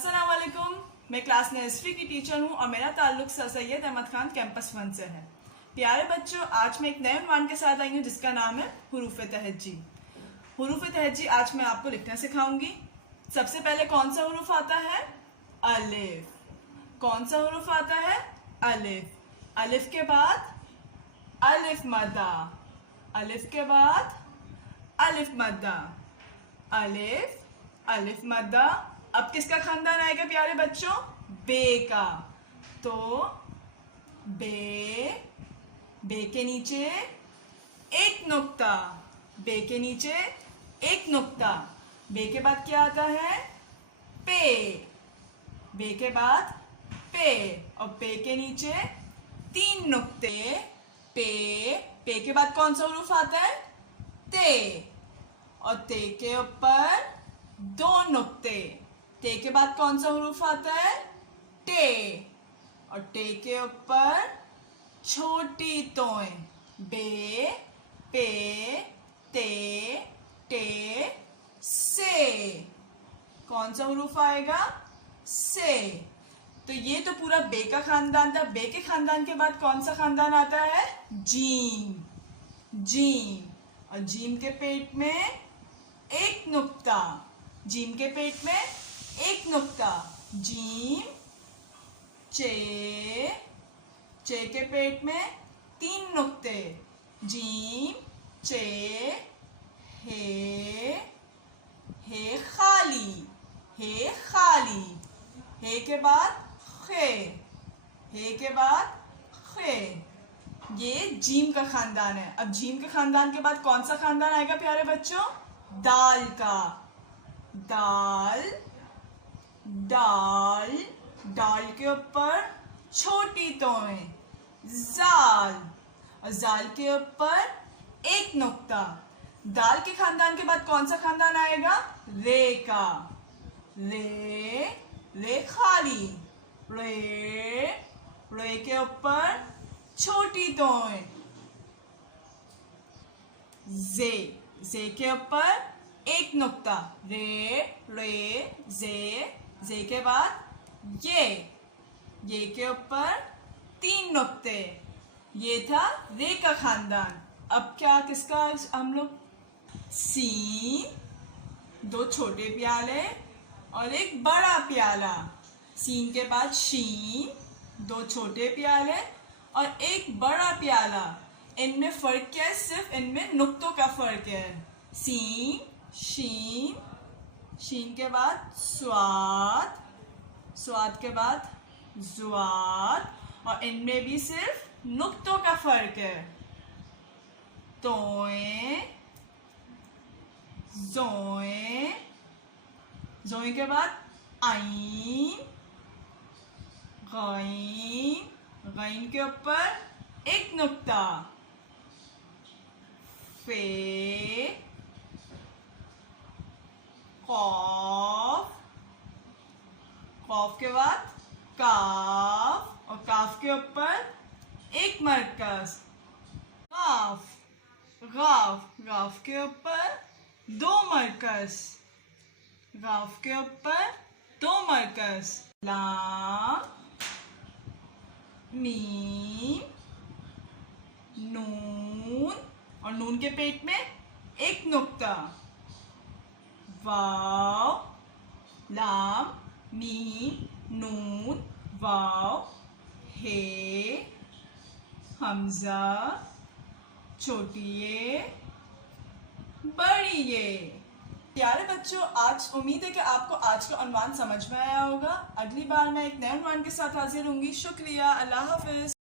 अस्सलाम वालेकुम। मैं क्लास नर्सरी की टीचर हूँ और मेरा ताल्लुक सर सैयद अहमद खान कैंपस 1 से है। प्यारे बच्चों, आज मैं एक नए उन्वान के साथ आई हूँ जिसका नाम है हुरूफ तहज्जी। हुरूफ तहज्जी आज मैं आपको लिखना सिखाऊंगी। सबसे पहले कौन सा हुरूफ आता है? अलिफ। कौन सा हुरूफ आता है? अलिफ। अलिफ के बाद अलिफ मद्दा, अलिफ के बाद अलिफ मद्दा, अलिफ अलिफ मद्दा। अब किसका खानदान आएगा प्यारे बच्चों? बे का। तो बे, बे के नीचे एक नुक्ता, बे के नीचे एक नुक्ता। बे के बाद क्या आता है? पे। बे के बाद पे, और पे के नीचे 3 नुक्ते। पे, पे के बाद कौन सा हुरूफ आता है? ते, और ते के ऊपर 2 नुक्ते। ते के बाद कौन सा हुरूफ आता है? टे, और टे के ऊपर छोटी तोएं। बे, पे, ते, टे, से। कौन सा हुरूफ आएगा? से। तो ये तो पूरा बे का खानदान था। बे के खानदान के बाद कौन सा खानदान आता है? जीम। जीम, और जीम के पेट में एक नुक्ता। जीम के पेट में एक नुक्ता। जीम, चे, चे के पेट में 3 नुक्ते। जीम, चे, हे खाली, हे खाली। हे के बाद खे, हे के बाद खे। ये जीम का खानदान है। अब जीम के खानदान के बाद कौन सा खानदान आएगा प्यारे बच्चों? दाल का। दाल, दाल, दाल के ऊपर छोटी तोएं। जाल, और जाल के ऊपर एक नुक्ता। दाल के खानदान के बाद कौन सा खानदान आएगा? रे का। रे, रे खाली। रे, रे के ऊपर छोटी तोएं। जे, जे के ऊपर एक नुक्ता। रे, रे, जे, जे के बाद ये के ऊपर 3 नुक्ते। ये था रे का खानदान। अब क्या किसका हम लोग? सीन, 2 छोटे प्याले और एक बड़ा प्याला। सीन के बाद शीन, 2 छोटे प्याले और एक बड़ा प्याला। इनमें फर्क क्या है? सिर्फ इनमें नुक्तों का फर्क है। सीन, शीन, शीन के बाद स्वाद, स्वाद के बाद जुआद, और इनमें भी सिर्फ नुक्तों का फर्क है। तोएं, जोएं, जोएं के बाद आइन, गईन, गईन के ऊपर एक नुक्ता। फे, कॉफ, कॉफ के बाद काफ, और काफ के ऊपर एक मरकज। गाफ, गाफ, गाफ के ऊपर 2 मरकज। गाफ के ऊपर 2 मरकज। लाम, मीम, नून, और नून के पेट में एक नुक्ता। वाव, लाम, मीम, नून, वाव, हे, हमजा, छोटी ये, बड़ी ये। प्यारे बच्चों, आज उम्मीद है कि आपको आज का उन्वान समझ में आया होगा। अगली बार मैं एक नए उन्वान के साथ हाजिर होंगी। शुक्रिया। अल्लाह हाफिज।